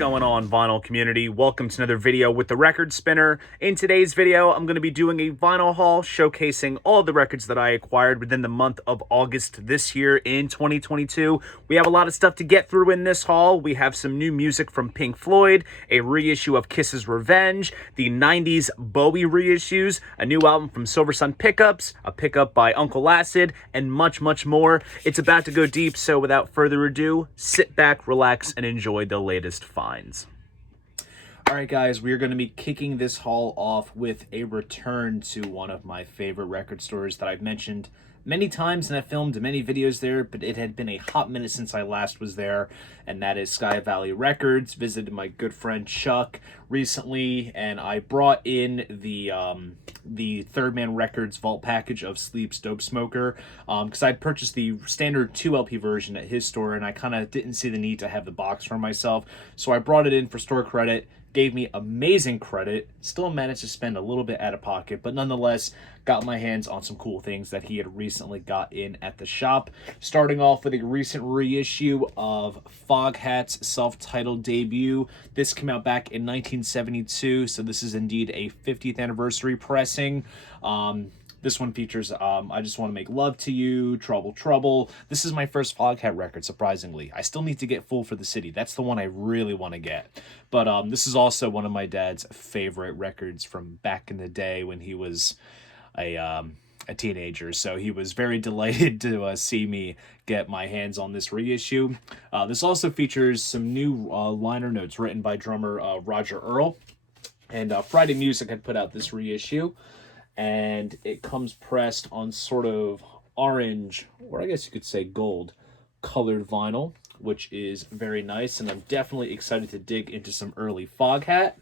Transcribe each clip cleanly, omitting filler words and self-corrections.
going on, vinyl community? Welcome to another video with the Record Spinner. In today's video, I'm going to be doing a vinyl haul showcasing all the records that I acquired within the month of August this year in 2022. We have a lot of stuff to get through in this haul. We have some new music from Pink Floyd, a reissue of Kiss's Revenge, the 90s Bowie reissues, a new album from Silversun Pickups, a pickup by Uncle Acid, and much, much more. It's about to go deep, so without further ado, sit back, relax, and enjoy the latest finds. Alright guys, we are going to be kicking this haul off with a return to one of my favorite record stores that I've mentioned many times, and I've filmed many videos there, but it had been a hot minute since I last was there, and that is Sky Valley Records. Visited my good friend Chuck recently, and I brought in the Third Man Records vault package of Sleep's Dope Smoker, because I'd purchased the standard 2 LP version at his store, and I kind of didn't see the need to have the box for myself, so I brought it in for store credit. Gave me amazing credit, still managed to spend a little bit out of pocket, but nonetheless got my hands on some cool things that he had recently got in at the shop. Starting off with a recent reissue of Foghat's self-titled debut. This came out back in 1972, so this is indeed a 50th anniversary pressing. This one features I Just Want to Make Love to You, Trouble Trouble. This is my first Foghat record, surprisingly. I still need to get Fool for the City. That's the one I really want to get. But this is also one of my dad's favorite records from back in the day when he was a teenager. So he was very delighted to see me get my hands on this reissue. This also features some new liner notes written by drummer Roger Earl. And Friday Music had put out this reissue. And it comes pressed on sort of orange, or I guess you could say gold, colored vinyl, which is very nice. And I'm definitely excited to dig into some early Foghat.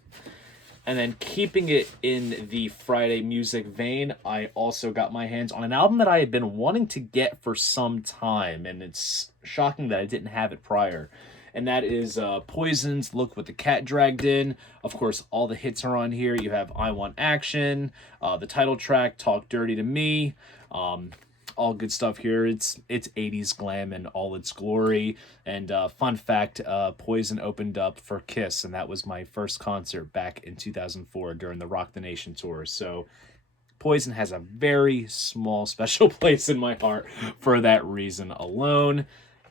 And then keeping it in the Friday Music vein, I also got my hands on an album that I had been wanting to get for some time. And it's shocking that I didn't have it prior. And that is Poison's Look What the Cat Dragged In. Of course, all the hits are on here. You have I Want Action, the title track, Talk Dirty to Me, all good stuff here. It's 80s glam in all its glory. And fun fact, Poison opened up for Kiss, and that was my first concert back in 2004 during the Rock the Nation tour. So Poison has a very small, special place in my heart for that reason alone.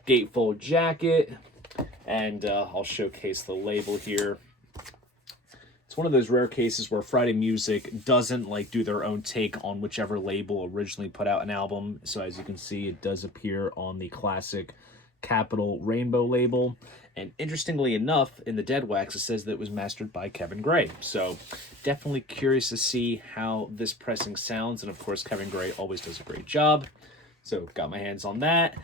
Gatefold jacket. And I'll showcase the label here. It's one of those rare cases where Friday Music doesn't do their own take on whichever label originally put out an album. So as you can see, it does appear on the classic Capital Rainbow label. And interestingly enough, in the dead wax, it says that it was mastered by Kevin Gray. So definitely curious to see how this pressing sounds. And of course, Kevin Gray always does a great job. So got my hands on that.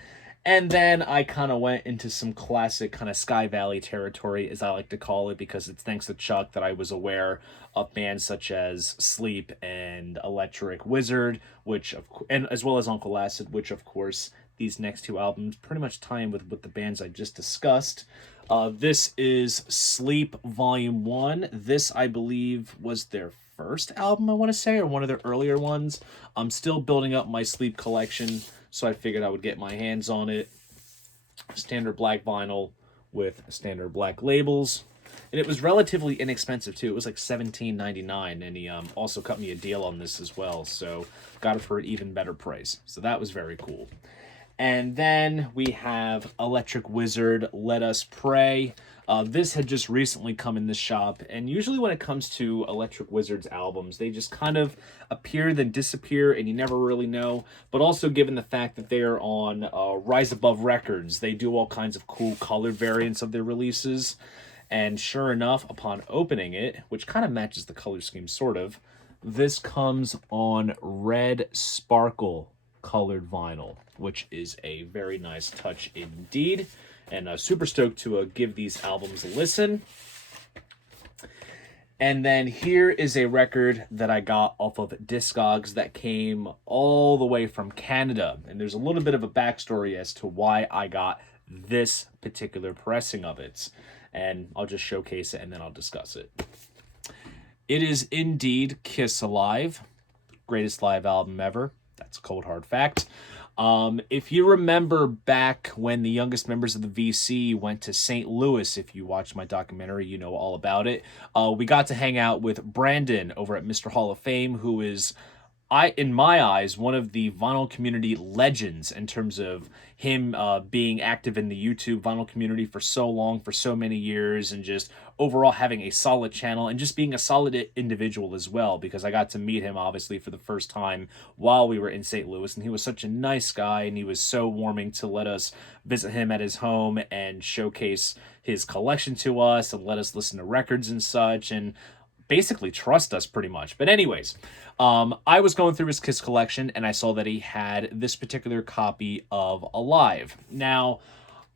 And then I kind of went into some classic kind of Sky Valley territory, as I like to call it, because it's thanks to Chuck that I was aware of bands such as Sleep and Electric Wizard, and as well as Uncle Acid, which of course these next two albums pretty much tie in with the bands I just discussed. This is Sleep Volume 1. This, I believe, was their first album, I want to say, or one of their earlier ones. I'm still building up my Sleep collection, so I figured I would get my hands on it. Standard black vinyl with standard black labels. And it was relatively inexpensive, too. It was like $17.99, and he also cut me a deal on this as well. So got it for an even better price. So that was very cool. And then we have Electric Wizard, Let Us Pray. This had just recently come in the shop, and usually when it comes to Electric Wizard's albums, they just kind of appear then disappear, and you never really know. But also given the fact that they are on Rise Above Records, they do all kinds of cool colored variants of their releases. And sure enough, upon opening it, which kind of matches the color scheme sort of, this comes on red sparkle colored vinyl, which is a very nice touch indeed. And super stoked to give these albums a listen. And then here is a record that I got off of Discogs that came all the way from Canada. And there's a little bit of a backstory as to why I got this particular pressing of it. And I'll just showcase it and then I'll discuss it. It is indeed Kiss Alive. Greatest live album ever. That's a cold hard fact. If you remember back when the youngest members of the VC went to St. Louis, if you watched my documentary, you know all about it. We got to hang out with Brandon over at Mr. Hall of Fame, who is, in my eyes, one of the vinyl community legends in terms of him being active in the YouTube vinyl community for so long, for so many years, and just overall having a solid channel and just being a solid individual as well, because I got to meet him obviously for the first time while we were in St. Louis, and he was such a nice guy, and he was so warming to let us visit him at his home and showcase his collection to us and let us listen to records and such, and basically trust us pretty much. But anyways, I was going through his Kiss collection and I saw that he had this particular copy of Alive. Now,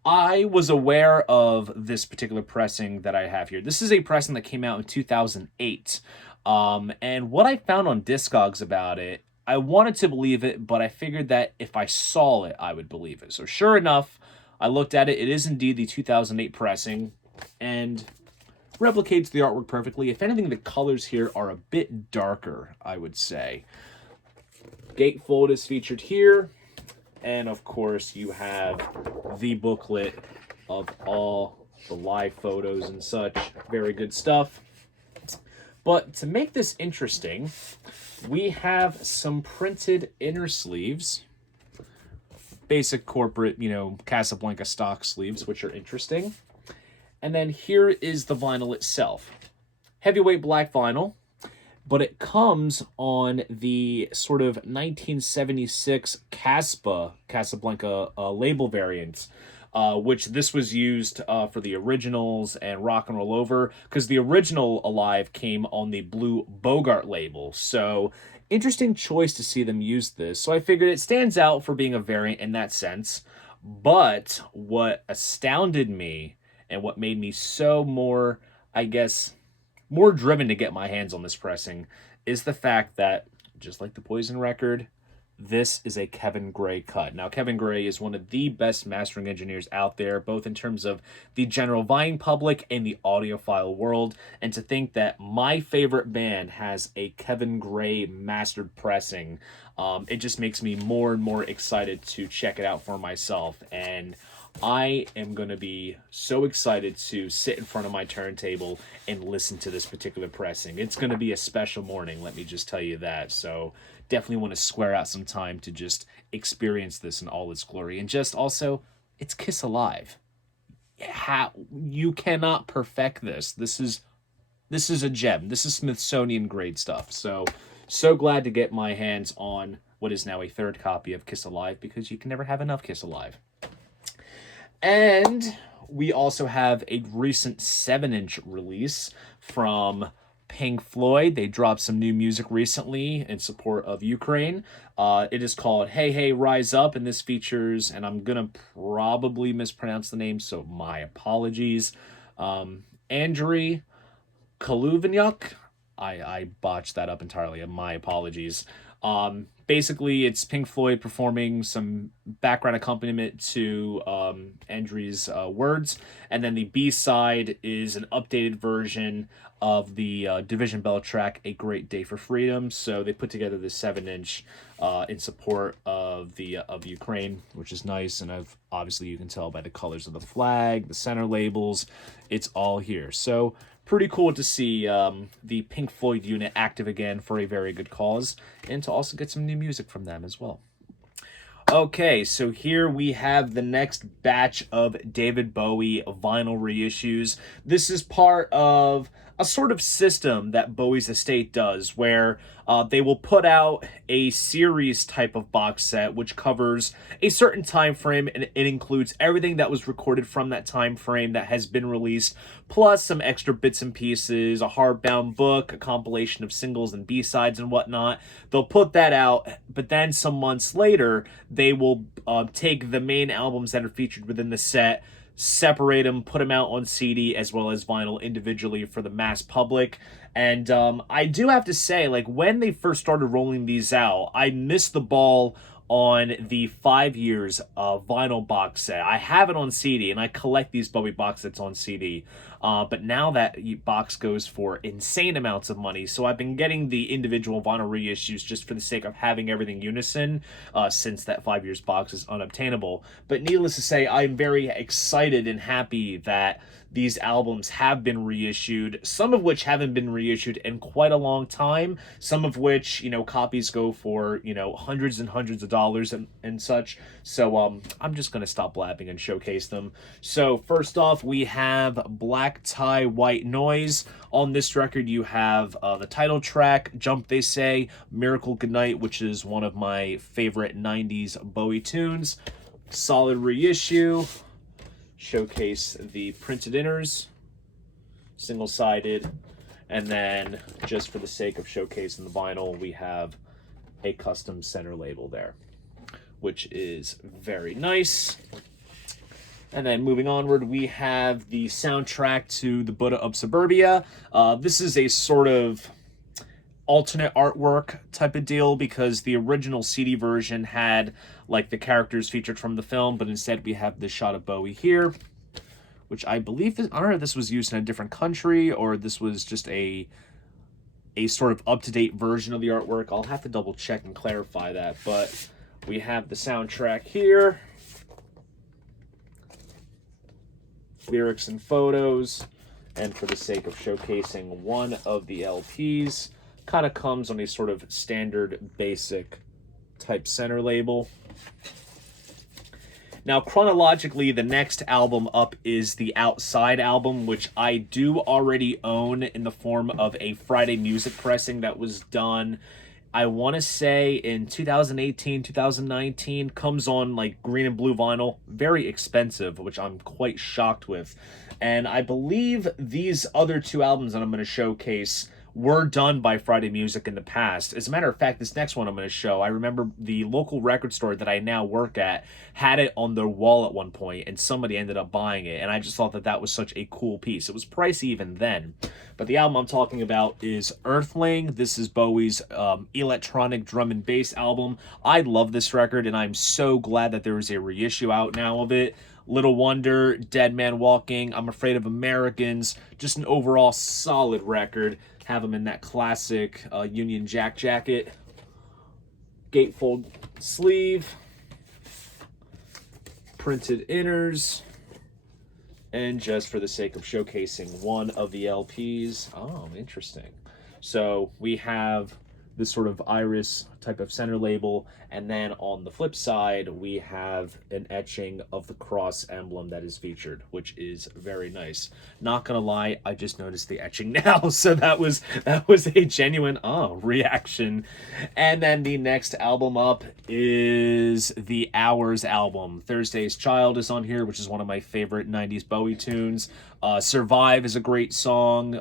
I was aware of this particular pressing that I have here. This is a pressing that came out in 2008. And what I found on Discogs about it, I wanted to believe it, but I figured that if I saw it, I would believe it. So sure enough, I looked at it. It is indeed the 2008 pressing, and replicates the artwork perfectly. If anything, the colors here are a bit darker, I would say. Gatefold is featured here. And of course, you have the booklet of all the live photos and such. Very good stuff. But to make this interesting, we have some printed inner sleeves. Basic corporate, Casablanca stock sleeves, which are interesting. And then here is the vinyl itself. Heavyweight black vinyl, but it comes on the sort of 1976 Casablanca label variant, which this was used for the originals and Rock and Roll Over, because the original Alive came on the blue Bogart label. So interesting choice to see them use this. So I figured it stands out for being a variant in that sense. But what astounded me and what made me so more driven to get my hands on this pressing is the fact that, just like the Poison record, this is a Kevin Gray cut. Now, Kevin Gray is one of the best mastering engineers out there, both in terms of the general vinyl public and the audiophile world. And to think that my favorite band has a Kevin Gray mastered pressing, it just makes me more and more excited to check it out for myself. And I am going to be so excited to sit in front of my turntable and listen to this particular pressing. It's going to be a special morning, let me just tell you that. So definitely want to square out some time to just experience this in all its glory. And just also, it's Kiss Alive. You cannot perfect this. This is a gem. This is Smithsonian grade stuff. So glad to get my hands on what is now a third copy of Kiss Alive, because you can never have enough Kiss Alive. And we also have a recent 7-inch release from Pink Floyd. They dropped some new music recently in support of Ukraine. It is called Hey Hey Rise Up, and this features, and I'm going to probably mispronounce the name, so my apologies, Andriy Koluvanyuk. I botched that up entirely, my apologies. Basically, it's Pink Floyd performing some background accompaniment to Andrew's words, and then the B-side is an updated version of the Division Bell track, A Great Day for Freedom. So they put together this 7-inch in support of Ukraine, which is nice, and obviously you can tell by the colors of the flag, the center labels, it's all here. So pretty cool to see the Pink Floyd unit active again for a very good cause, and to also get some new music from them as well. Okay, so here we have the next batch of David Bowie vinyl reissues. This is part of a sort of system that Bowie's estate does, where they will put out a series type of box set which covers a certain time frame, and it includes everything that was recorded from that time frame that has been released, plus some extra bits and pieces, a hardbound book, a compilation of singles and B-sides and whatnot. They'll put that out, but then some months later, they will take the main albums that are featured within the set, separate them, put them out on CD as well as vinyl individually for the mass public. And I do have to say, like, when they first started rolling these out, I missed the ball on the 5 years vinyl box set. I have it on CD, and I collect these Bowie box sets on CD. But now that box goes for insane amounts of money, so I've been getting the individual vinyl reissues just for the sake of having everything unison, since that 5 years box is unobtainable. But needless to say, I'm very excited and happy that these albums have been reissued, some of which haven't been reissued in quite a long time, some of which, copies go for, hundreds and hundreds of dollars and such. So I'm just going to stop blabbing and showcase them. So first off, we have Black Tie, White Noise. On this record, you have the title track, Jump They Say, Miracle Goodnight, which is one of my favorite 90s Bowie tunes. Solid reissue. Showcase the printed inners, single-sided, and then just for the sake of showcasing the vinyl, we have a custom center label there, which is very nice. And then moving onward, we have the soundtrack to The Buddha of Suburbia. This is a sort of alternate artwork type of deal, because the original CD version had like the characters featured from the film, but instead we have this shot of Bowie here, which I believe is, I don't know if this was used in a different country or this was just a sort of up-to-date version of the artwork. I'll have to double check and clarify that, but we have the soundtrack here, lyrics and photos, and for the sake of showcasing one of the LPs, kind of comes on a sort of standard basic type center label. Now, chronologically, the next album up is the Outside album, which I do already own in the form of a Friday Music pressing that was done, I want to say, in 2018, 2019. Comes on like green and blue vinyl, very expensive, which I'm quite shocked with. And I believe these other two albums that I'm going to showcase were done by Friday Music in the past. As a matter of fact, this next one I'm going to show, I remember the local record store that I now work at had it on their wall at one point, and somebody ended up buying it, and I just thought that that was such a cool piece. It was pricey even then. But the album I'm talking about is Earthling. This is Bowie's electronic drum and bass album. I love this record, and I'm so glad that there is a reissue out now of it. Little Wonder, Dead Man Walking, I'm Afraid of Americans, just an overall solid record. Have them in that classic Union Jack jacket, gatefold sleeve, printed inners, and just for the sake of showcasing one of the LPs. Oh, interesting. So we have this sort of iris type of center label, and then on the flip side we have an etching of the cross emblem that is featured, which is very nice. Not gonna lie, I just noticed the etching now, so that was a genuine reaction. And then the next album up is the Hours album. Thursday's Child is on here, which is one of my favorite 90s Bowie tunes. Survive is a great song.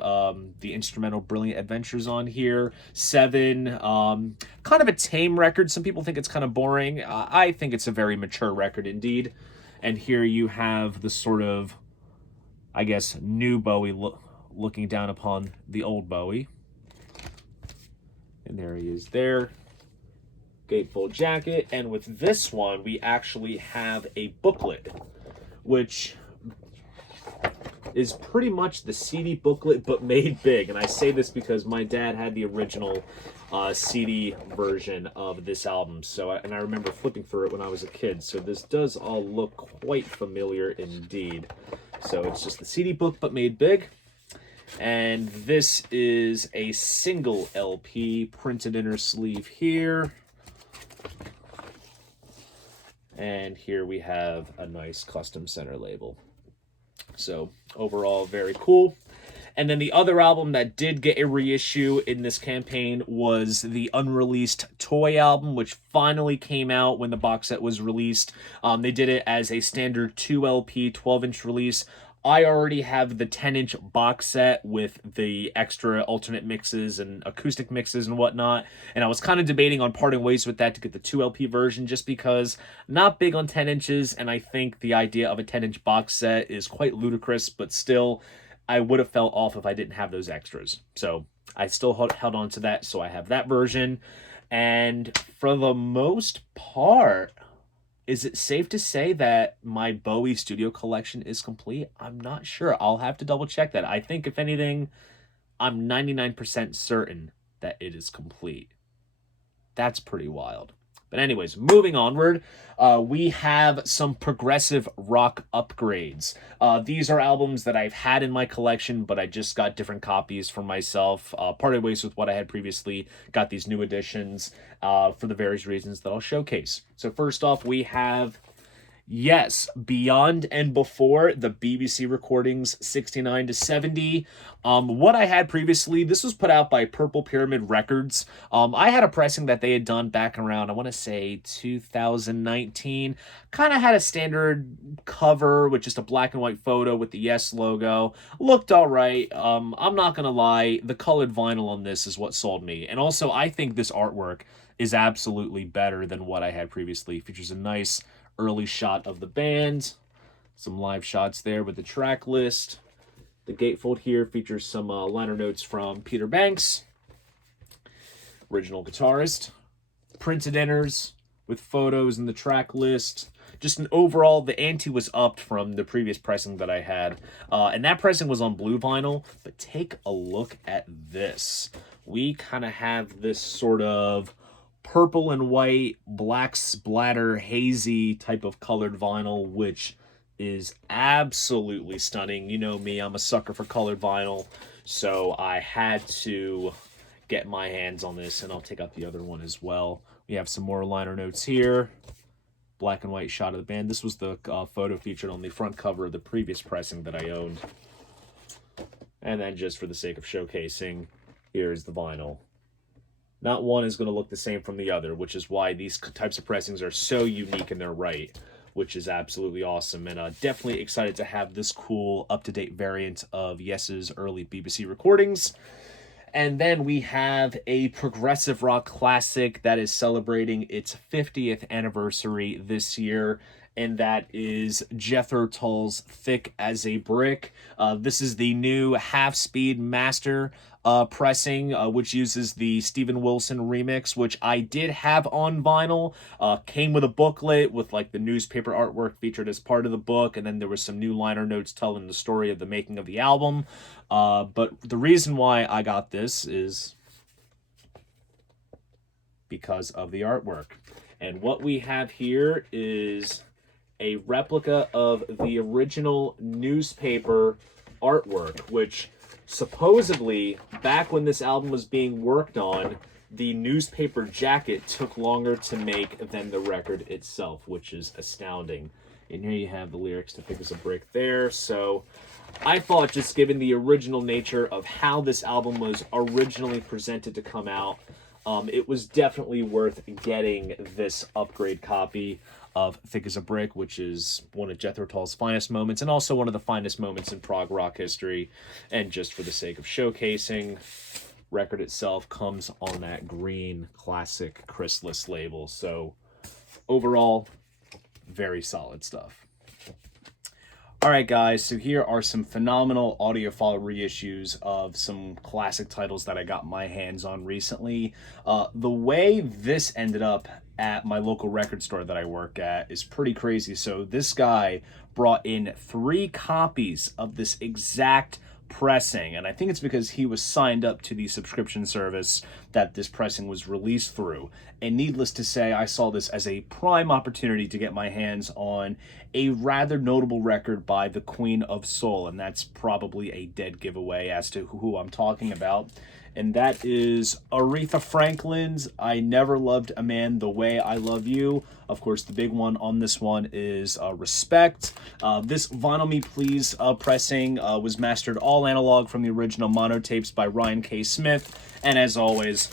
The instrumental Brilliant Adventures on here. Seven, kind of a tame record. Some people think it's kind of boring. I think it's a very mature record indeed. And here you have the sort of, I guess, new Bowie looking down upon the old Bowie. And there he is there. Gatefold jacket. And with this one, we actually have a booklet, which is pretty much the CD booklet but made big. And I say this because my dad had the original CD version of this album, and I remember flipping through it when I was a kid, so this does all look quite familiar indeed. So it's just the CD book but made big. And this is a single LP, printed inner sleeve here. And here we have a nice custom center label. So overall, very cool. And then the other album that did get a reissue in this campaign was the unreleased Toy album, which finally came out when the box set was released. They did it as a standard 2LP 12-inch release. I already have the 10-inch box set with the extra alternate mixes and acoustic mixes and whatnot, and I was kind of debating on parting ways with that to get the 2LP version, just because I'm not big on 10 inches, and I think the idea of a 10-inch box set is quite ludicrous, but still, I would have fell off if I didn't have those extras. So I still held on to that, so I have that version. And for the most part, is it safe to say that my Bowie studio collection is complete? I'm not sure. I'll have to double check that. I think, if anything, I'm 99% certain that it is complete. That's pretty wild. But anyways, moving onward, we have some progressive rock upgrades. These are albums that I've had in my collection, but I just got different copies for myself. Parted ways with what I had previously, got these new editions for the various reasons that I'll showcase. So first off, we have, yes, Beyond and Before, the BBC recordings 69 to 70. What I had previously, this was put out by Purple Pyramid Records. I had a pressing that they had done back around, I want to say 2019. Kind of had a standard cover with just a black and white photo with the Yes logo. Looked all right. I'm not going to lie, the colored vinyl on this is what sold me. And also, I think this artwork is absolutely better than what I had previously. It features a nice early shot of the band, some live shots there with the track list. The gatefold here features some liner notes from Peter Banks, original guitarist. Printed inners with photos and the track list. Just an overall, the ante was upped from the previous pressing that I had. And that pressing was on blue vinyl, but take a look at this. We kind of have this sort of purple and white, black splatter, hazy type of colored vinyl, which is absolutely stunning. You know me, I'm a sucker for colored vinyl, so I had to get my hands on this, and I'll take out the other one as well. We have some more liner notes here. Black and white shot of the band. This was the photo featured on the front cover of the previous pressing that I owned. And then just for the sake of showcasing, here's the vinyl. Not one is going to look the same from the other, which is why these types of pressings are so unique in their right, which is absolutely awesome. And definitely excited to have this cool, up-to-date variant of Yes's early BBC recordings. And then we have a progressive rock classic that is celebrating its 50th anniversary this year, and that is Jethro Tull's Thick as a Brick. This is the new half-speed master pressing, which uses the Steven Wilson remix, which I did have on vinyl. Came with a booklet with like the newspaper artwork featured as part of the book, and then there was some new liner notes telling the story of the making of the album. But the reason why I got this is because of the artwork. And what we have here is a replica of the original newspaper artwork, which supposedly, back when this album was being worked on, the newspaper jacket took longer to make than the record itself, which is astounding. And here you have the lyrics to Thick as a Brick there. So I thought, just given the original nature of how this album was originally presented to come out, it was definitely worth getting this upgrade copy of Thick as a Brick, which is one of Jethro Tull's finest moments, and also one of the finest moments in prog rock history. And just for the sake of showcasing, record itself comes on that green classic chrysalis label. So overall, very solid stuff. All right, guys, so here are some phenomenal audiophile reissues of some classic titles that I got my hands on recently. The way this ended up at my local record store that I work at is pretty crazy. So this guy brought in 3 copies of this exact pressing, and I think it's because he was signed up to the subscription service that this pressing was released through. And needless to say, I saw this as a prime opportunity to get my hands on a rather notable record by the Queen of Soul, and that's probably a dead giveaway as to who I'm talking about. And that is Aretha Franklin's I Never Loved a Man the Way I Love You. Of course, the big one on this one is Respect. This Vinyl Me Please pressing was mastered all analog from the original mono tapes by Ryan K. Smith. And as always,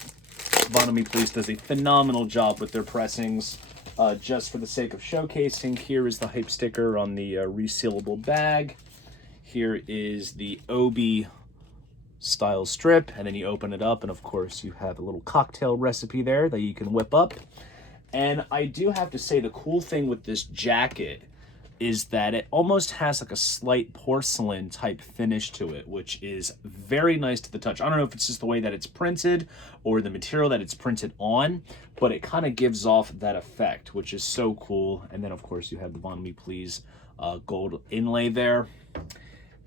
Vinyl Me Please does a phenomenal job with their pressings. Just for the sake of showcasing, here is the hype sticker on the resealable bag. Here is the Obi style strip, and then you open it up, and of course you have a little cocktail recipe there that you can whip up. And I do have to say, the cool thing with this jacket is that it almost has like a slight porcelain type finish to it, which is very nice to the touch. I don't know if it's just the way that it's printed or the material that it's printed on, but it kind of gives off that effect, which is so cool. And then of course you have the Vinyl Me Please gold inlay there.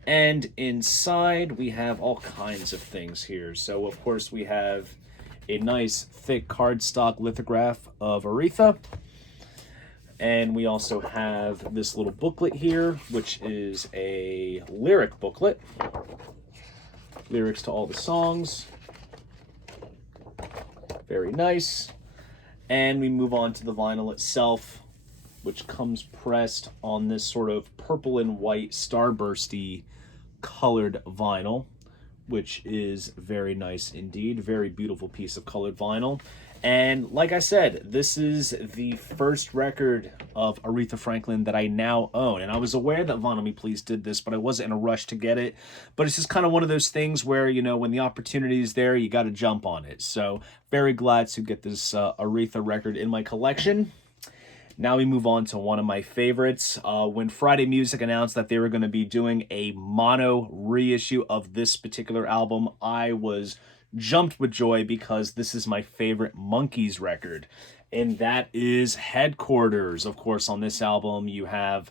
And inside we have all kinds of things here. So of course we have a nice thick cardstock lithograph of Aretha. And we also have this little booklet here, which is a lyric booklet. Lyrics to all the songs. Very nice. And we move on to the vinyl itself, which comes pressed on this sort of purple and white starbursty colored vinyl, which is very nice indeed. Very beautiful piece of colored vinyl. And like I said, this is the first record of Aretha Franklin that I now own. And I was aware that Vinyl Me Please did this, but I wasn't in a rush to get it. But it's just kind of one of those things where, you know, when the opportunity is there, you got to jump on it. So very glad to get this Aretha record in my collection. Now we move on to one of my favorites. When Friday Music announced that they were going to be doing a mono reissue of this particular album, I was jumped with joy because this is my favorite Monkees record, and that is Headquarters. Of course, on this album you have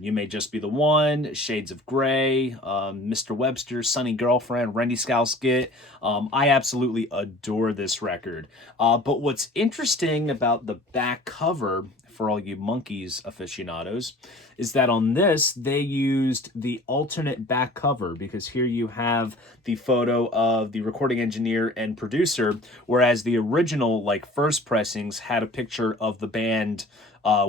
You May Just Be the One, Shades of Grey, Mr. Webster, Sunny Girlfriend, Randy Skit. I absolutely adore this record. But what's interesting about the back cover, for all you Monkees aficionados, is that on this they used the alternate back cover, because here you have the photo of the recording engineer and producer, whereas the original like first pressings had a picture of the band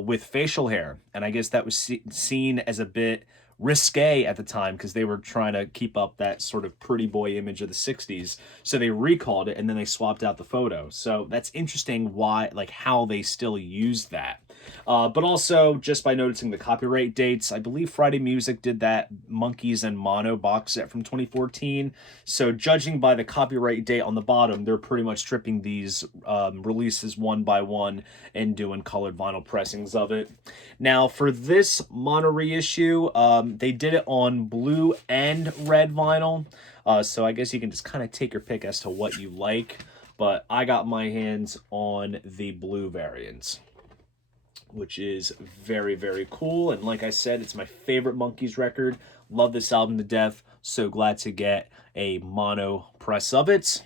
with facial hair, and I guess that was seen as a bit risque at the time because they were trying to keep up that sort of pretty boy image of the 60s. So they recalled it and then they swapped out the photo. So that's interesting why, like how they still use that. But also just by noticing the copyright dates, I believe Friday Music did that Monkees and Mono box set from 2014. So judging by the copyright date on the bottom, they're pretty much stripping these releases one by one and doing colored vinyl pressings of it. Now for this mono reissue, they did it on blue and red vinyl. So I guess you can just kind of take your pick as to what you like. But I got my hands on the blue variants, which is very, very cool. And like I said, it's my favorite Monkees record. Love this album to death. So glad to get a mono press of it.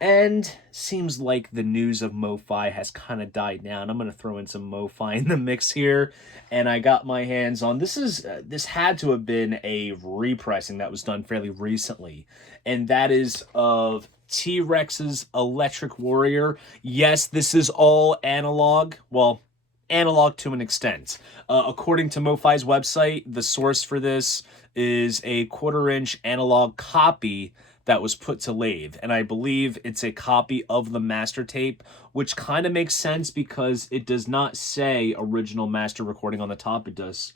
And seems like the news of Mo-Fi has kind of died down. I'm going to throw in some Mo-Fi in the mix here. And I got my hands on, this had to have been a repressing that was done fairly recently. And that is of T-Rex's Electric Warrior. Yes, this is all analog. Well, analog to an extent. According to Mo-Fi's website, the source for this is a 1/4-inch analog copy that was put to lathe, and I believe it's a copy of the master tape, which kind of makes sense because it does not say original master recording on the top. It does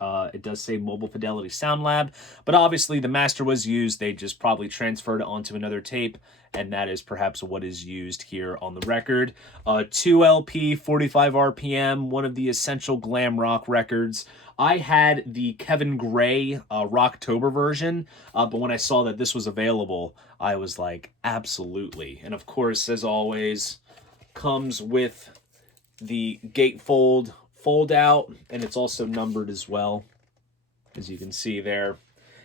say Mobile Fidelity Sound Lab, but obviously the master was used. They just probably transferred it onto another tape, and that is perhaps what is used here on the record. 2 LP, 45 RPM, one of the essential glam rock records. I had the Kevin Gray Rocktober version, but when I saw that this was available, I was like, absolutely. And of course, as always, comes with the gatefold fold out, and it's also numbered as well, as you can see there.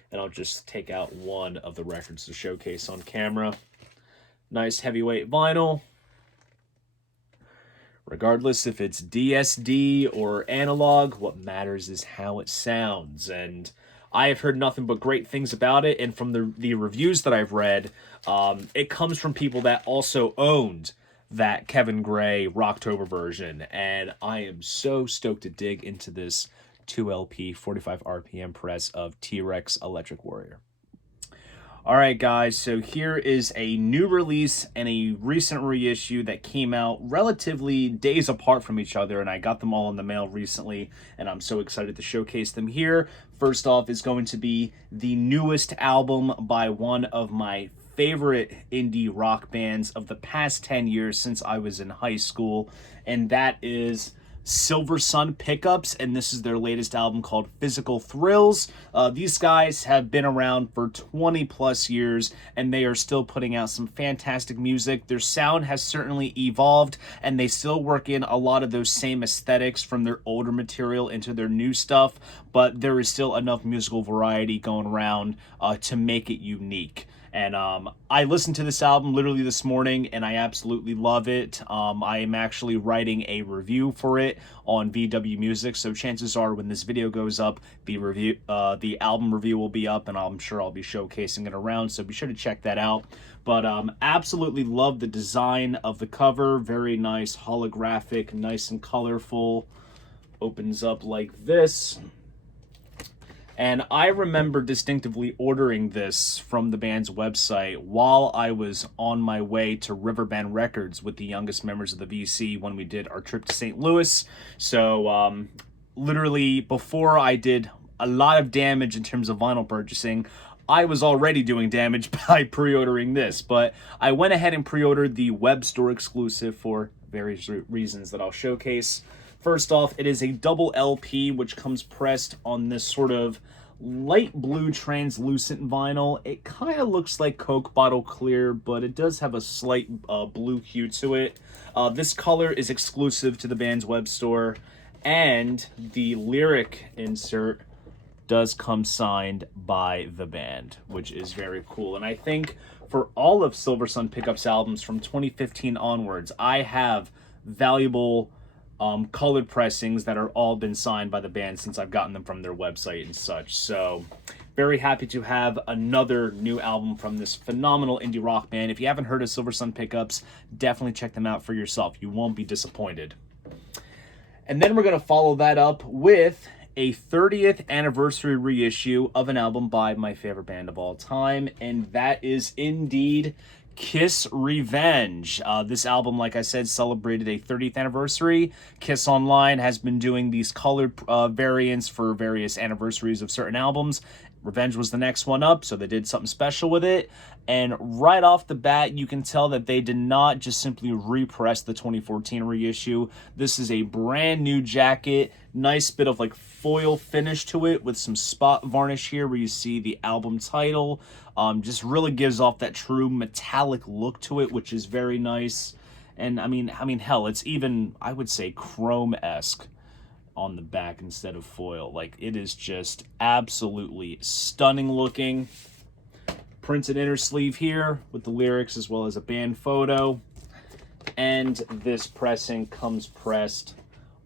And I'll just take out one of the records to showcase on camera. Nice heavyweight vinyl. Regardless if it's DSD or analog, what matters is how it sounds. And I have heard nothing but great things about it. And from the reviews that I've read, it comes from people that also owned that Kevin Gray Rocktober version. And I am so stoked to dig into this 2 LP 45 RPM press of T-Rex Electric Warrior. All right, guys, so here is a new release and a recent reissue that came out relatively days apart from each other, and I got them all in the mail recently, and I'm so excited to showcase them here. First off is going to be the newest album by one of my favorite indie rock bands of the past 10 years since I was in high school, and that is Silversun Pickups, and this is their latest album called Physical Thrills. These guys have been around for 20 plus years, and they are still putting out some fantastic music. Their sound has certainly evolved, and they still work in a lot of those same aesthetics from their older material into their new stuff, but there is still enough musical variety going around to make it unique. And I listened to this album literally this morning, and I absolutely love it. I am actually writing a review for it on VW Music, so chances are when this video goes up, the album review will be up, and I'm sure I'll be showcasing it around, so be sure to check that out. But absolutely love the design of the cover. Very nice, holographic, nice and colorful. Opens up like this. And I remember distinctively ordering this from the band's website while I was on my way to Riverband Records with the youngest members of the VC when we did our trip to St. Louis. So literally before I did a lot of damage in terms of vinyl purchasing, I was already doing damage by pre-ordering this. But I went ahead and pre-ordered the web store exclusive for various reasons that I'll showcase. First off, it is a double LP, which comes pressed on this sort of light blue translucent vinyl. It kind of looks like Coke bottle clear, but it does have a slight blue hue to it. This color is exclusive to the band's web store, and the lyric insert does come signed by the band, which is very cool. And I think for all of Silversun Pickups albums from 2015 onwards, I have valuable colored pressings that are all been signed by the band since I've gotten them from their website and such. So very happy to have another new album from this phenomenal indie rock band. If you haven't heard of Silversun Pickups, definitely check them out for yourself. You won't be disappointed. And then we're going to follow that up with a 30th anniversary reissue of an album by my favorite band of all time, and that is indeed Kiss Revenge. This album, like I said, celebrated a 30th anniversary. Kiss Online has been doing these colored variants for various anniversaries of certain albums. Revenge was the next one up, so they did something special with it. And right off the bat, you can tell that they did not just simply repress the 2014 reissue. This is a brand new jacket, nice bit of like foil finish to it with some spot varnish here where you see the album title. Just really gives off that true metallic look to it, which is very nice. And I mean, hell, it's even, I would say, chrome-esque on the back instead of foil. Like, it is just absolutely stunning looking. Printed inner sleeve here with the lyrics as well as a band photo. And this pressing comes pressed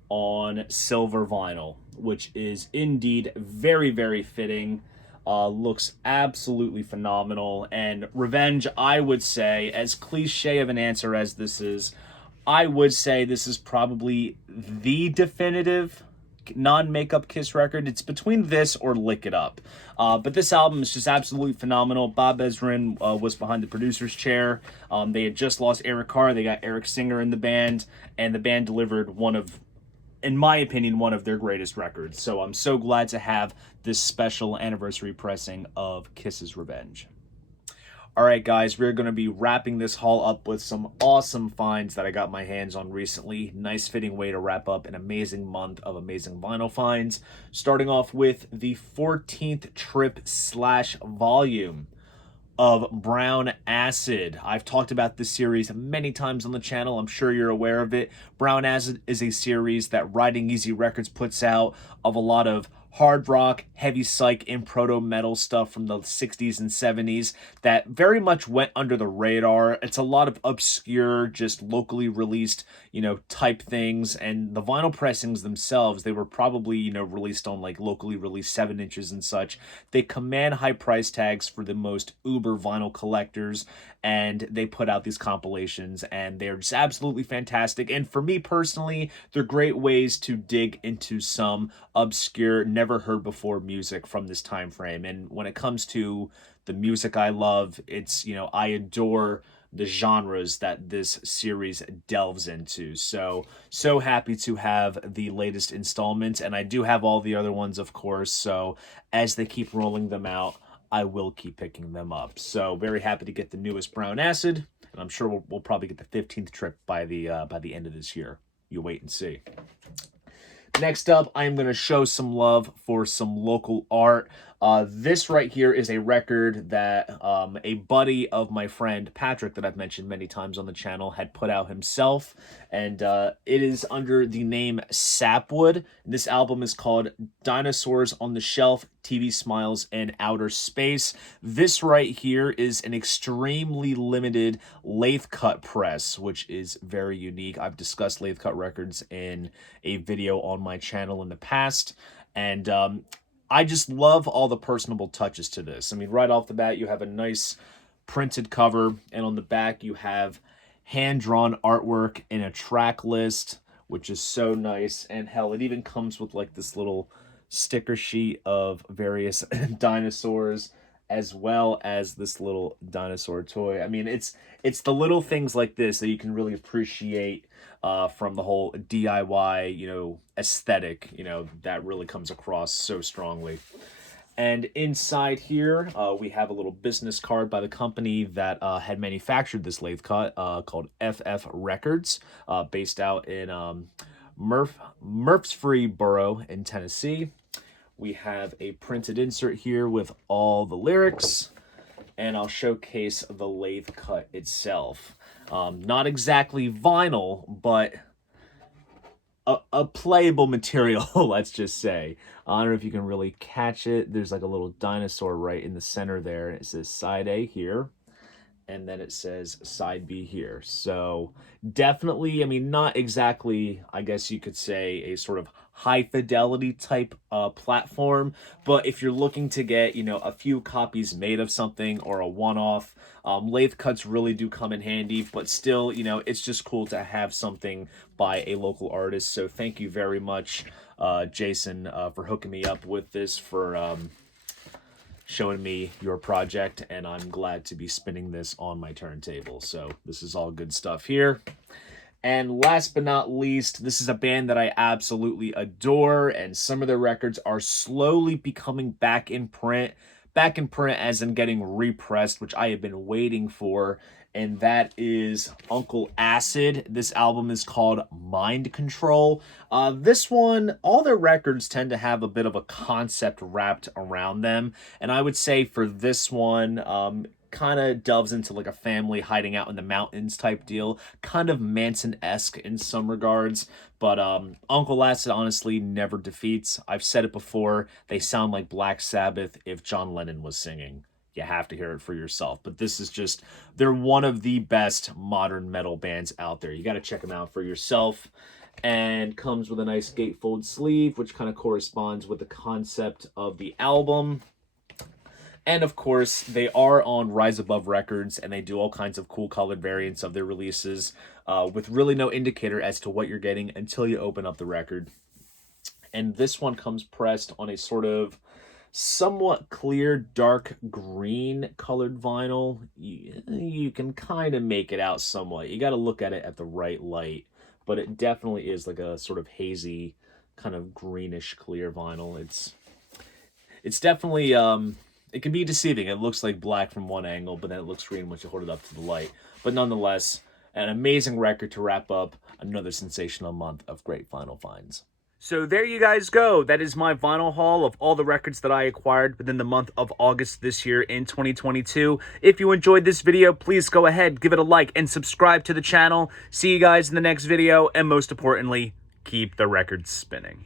on silver vinyl, which is indeed very, very fitting. Looks absolutely phenomenal. And Revenge, I would say, as cliche of an answer as this is, I would say this is probably the definitive non-makeup Kiss record. It's between this or Lick It Up. But this album is just absolutely phenomenal. Bob Ezrin was behind the producer's chair. They had just lost Eric Carr. They got Eric Singer in the band, and the band delivered one of, in my opinion, one of their greatest records. So I'm so glad to have this special anniversary pressing of Kiss's Revenge. All right, guys, we're going to be wrapping this haul up with some awesome finds that I got my hands on recently. Nice fitting way to wrap up an amazing month of amazing vinyl finds. Starting off with the 14th trip / volume of Brown Acid. I've talked about this series many times on the channel. I'm sure you're aware of it. Brown Acid is a series that Riding Easy Records puts out of a lot of hard rock, heavy psych, and proto-metal stuff from the 60s and 70s that very much went under the radar. It's a lot of obscure, just locally released, type things. And the vinyl pressings themselves, they were probably, released on like locally released 7 inches and such. They command high price tags for the most uber vinyl collectors, and they put out these compilations, and they're just absolutely fantastic. And for me personally, they're great ways to dig into some obscure, never heard before music from this time frame. And when it comes to the music I love, it's, I adore the genres that this series delves into. So happy to have the latest installment, and I do have all the other ones, of course. So as they keep rolling them out, I will keep picking them up. So very happy to get the newest Brown Acid, and I'm sure we'll probably get the 15th trip by the end of this year. you wait and see. Next up, I am going to show some love for some local art. This right here is a record that a buddy of my friend Patrick, that I've mentioned many times on the channel, had put out himself. And it is under the name Sapwood. This album is called Dinosaurs on the Shelf, TV Smiles, and Outer Space. This right here is an extremely limited lathe cut press, which is very unique. I've discussed lathe cut records in a video on my channel in the past, and I just love all the personable touches to this. I mean, right off the bat, you have a nice printed cover, and on the back you have hand-drawn artwork in a track list, which is so nice. And hell, it even comes with like this little sticker sheet of various dinosaurs, as well as this little dinosaur toy. I mean, it's the little things like this that you can really appreciate from the whole DIY, you know, aesthetic, you know, that really comes across so strongly. And inside here, we have a little business card by the company that had manufactured this lathe cut, called FF Records, based out in Murfreesboro in Tennessee. We have a printed insert here with all the lyrics, and I'll showcase the lathe cut itself. Not exactly vinyl, but a playable material, let's just say. I don't know if you can really catch it. There's like a little dinosaur right in the center there, and it says side A here, and then it says side B here. So definitely, I mean, not exactly, I guess you could say, a sort of high fidelity type platform, but if you're looking to get, you know, a few copies made of something or a one-off, lathe cuts really do come in handy. But still, you know, it's just cool to have something by a local artist. So thank you very much, Jason, for hooking me up with this, for showing me your project, and I'm glad to be spinning this on my turntable. So this is all good stuff here. And last but not least, this is a band that I absolutely adore, and some of their records are slowly becoming back in print as in getting repressed, which I have been waiting for, and that is Uncle Acid. This album is called Mind Control. This one, all their records tend to have a bit of a concept wrapped around them, and I would say for this one, kind of delves into like a family hiding out in the mountains type deal, kind of Manson-esque in some regards. But Uncle Acid honestly never defeats. I've said it before, they sound like Black Sabbath if John Lennon was singing. You have to hear it for yourself. But this is just, they're one of the best modern metal bands out there. You got to check them out for yourself. And comes with a nice gatefold sleeve, which kind of corresponds with the concept of the album. And of course, they are on Rise Above Records, and they do all kinds of cool colored variants of their releases, with really no indicator as to what you're getting until you open up the record. And this one comes pressed on a sort of somewhat clear, dark green colored vinyl. You can kind of make it out somewhat. You got to look at it at the right light, but it definitely is like a sort of hazy, kind of greenish clear vinyl. It's definitely it can be deceiving. It looks like black from one angle, but then it looks green once you hold it up to the light. But nonetheless, an amazing record to wrap up another sensational month of great vinyl finds. So there you guys go. That is my vinyl haul of all the records that I acquired within the month of August this year in 2022. If you enjoyed this video, please go ahead, give it a like, and subscribe to the channel. See you guys in the next video, and most importantly, keep the records spinning.